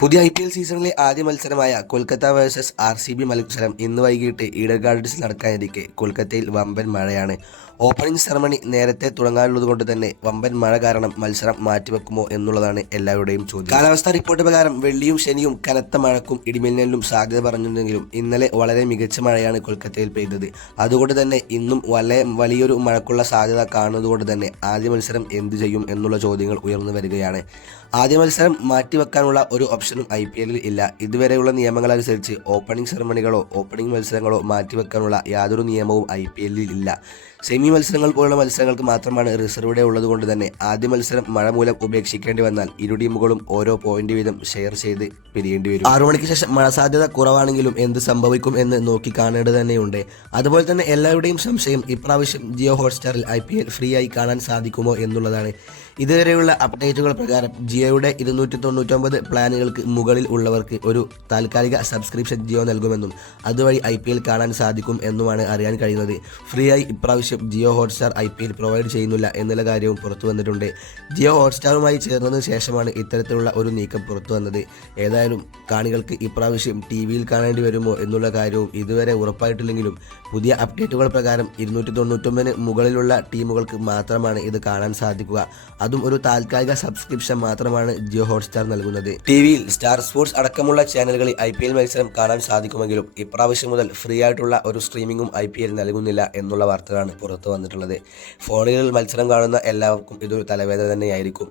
പുതിയ I P L സീസണിലെ ആദ്യ മത്സരമായ Kolkata versus R C B മത്സരം ഇന്ന് വൈകിട്ട് ഈഡൻ ഗാർഡൻസിൽ നടക്കാനിരിക്കെ. കൊൽക്കത്തയിൽ വമ്പൻ മഴയാണ്. ഓപ്പണിംഗ് സെറമണി നേരത്തെ തുടങ്ങാനുള്ളതുകൊണ്ട് തന്നെ വമ്പൻ മഴ കാരണം മത്സരം മാറ്റിവെക്കുമോ എന്നുള്ളതാണ് എല്ലാവരുടെയും ചോദ്യം. കാലാവസ്ഥാ റിപ്പോർട്ട് പ്രകാരം വെള്ളിയും ശനിയും കനത്ത മഴക്കും ഇടിമിന്നലിനും സാധ്യത പറഞ്ഞിരുന്നെങ്കിലും ഇന്നലെ വളരെ മികച്ച മഴയാണ് കൊൽക്കത്തയിൽ പെയ്തത്. അതുകൊണ്ട് തന്നെ ഇന്നും വളരെ വലിയൊരു മഴക്കുള്ള സാധ്യത കാണുന്നതുകൊണ്ട് തന്നെ ആദ്യ മത്സരം എന്തു ചെയ്യും എന്നുള്ള ചോദ്യങ്ങൾ ഉയർന്നു വരികയാണ്. ആദ്യ മത്സരം മാറ്റിവെക്കാനുള്ള ഒരു ഓപ്ഷനും ഐ പി എല്ലിൽ ഇല്ല. ഇതുവരെയുള്ള നിയമങ്ങൾ അനുസരിച്ച് ഓപ്പണിംഗ് സെറമണികളോ ഓപ്പണിംഗ് മത്സരങ്ങളോ മാറ്റിവെക്കാനുള്ള യാതൊരു നിയമവും ഐ പി എല്ലിൽ ഇല്ല. സെമി മത്സരങ്ങൾ പോലുള്ള മത്സരങ്ങൾക്ക് മാത്രമാണ് റിസർവ് ഡേ ഉള്ളതുകൊണ്ട് തന്നെ ആദ്യ മത്സരം മഴ മൂലം ഉപേക്ഷിക്കേണ്ടി വന്നാൽ ഇരു ടീമുകളും ഓരോ പോയിന്റ് വീതം ഷെയർ ചെയ്ത് പിരിയേണ്ടി വരും. ആറു മണിക്ക് ശേഷം മഴ സാധ്യത കുറവാണെങ്കിലും എന്ത് സംഭവിക്കും എന്ന് നോക്കി കാണേണ്ടത് തന്നെയുണ്ട്. അതുപോലെ തന്നെ എല്ലാവരുടെയും സംശയം ഇപ്രാവശ്യം ജിയോ ഹോട്ട്സ്റ്റാറിൽ ഐ പി എൽ ഫ്രീ ആയി കാണാൻ സാധിക്കുമോ എന്നുള്ളതാണ്. ഇതുവരെയുള്ള അപ്ഡേറ്റുകൾ പ്രകാരം ജിയോയുടെ ഇരുന്നൂറ്റി തൊണ്ണൂറ്റൊമ്പത് പ്ലാനുകൾക്ക് മുകളിൽ ഉള്ളവർക്ക് ഒരു താൽക്കാലിക സബ്സ്ക്രിപ്ഷൻ ജിയോ നൽകുമെന്നും അതുവഴി ഐ കാണാൻ സാധിക്കും എന്നുമാണ് അറിയാൻ കഴിയുന്നത്. ഫ്രീ ആയി ഇപ്രാവശ്യം ജിയോ ഹോട്ട്സ്റ്റാർ ഐ പ്രൊവൈഡ് ചെയ്യുന്നില്ല എന്നുള്ള കാര്യവും പുറത്തു വന്നിട്ടുണ്ട്. ജിയോ ഹോട്ട്സ്റ്റാറുമായി ചേർന്നതിന് ശേഷമാണ് ഇത്തരത്തിലുള്ള ഒരു നീക്കം പുറത്തു വന്നത്. ഏതായാലും കാണികൾക്ക് ഇപ്രാവശ്യം ടി വിയിൽ കാണേണ്ടി വരുമോ എന്നുള്ള കാര്യവും ഇതുവരെ ഉറപ്പായിട്ടില്ലെങ്കിലും പുതിയ അപ്ഡേറ്റുകൾ പ്രകാരം ഇരുന്നൂറ്റി തൊണ്ണൂറ്റൊമ്പതിന് മുകളിലുള്ള ടീമുകൾക്ക് മാത്രമാണ് ഇത് കാണാൻ സാധിക്കുക. അതും ഒരു താൽക്കാലിക സബ്സ്ക്രിപ്ഷൻ മാത്രമാണ് ജിയോ ഹോട്ട്സ്റ്റാർ നൽകുന്നത്. ടി വിയിൽ സ്റ്റാർ സ്പോർട്സ് അടക്കമുള്ള ചാനലുകളിൽ ഐ പി എൽ മത്സരം കാണാൻ സാധിക്കുമെങ്കിലും ഇപ്രാവശ്യം മുതൽ ഫ്രീ ആയിട്ടുള്ള ഒരു സ്ട്രീമിംഗും ഐ പി എൽ നൽകുന്നില്ല എന്നുള്ള വാർത്തകളാണ് പുറത്തു വന്നിട്ടുള്ളത്. ഫോണുകളിൽ മത്സരം കാണുന്ന എല്ലാവർക്കും ഇതൊരു തലവേദന തന്നെയായിരിക്കും.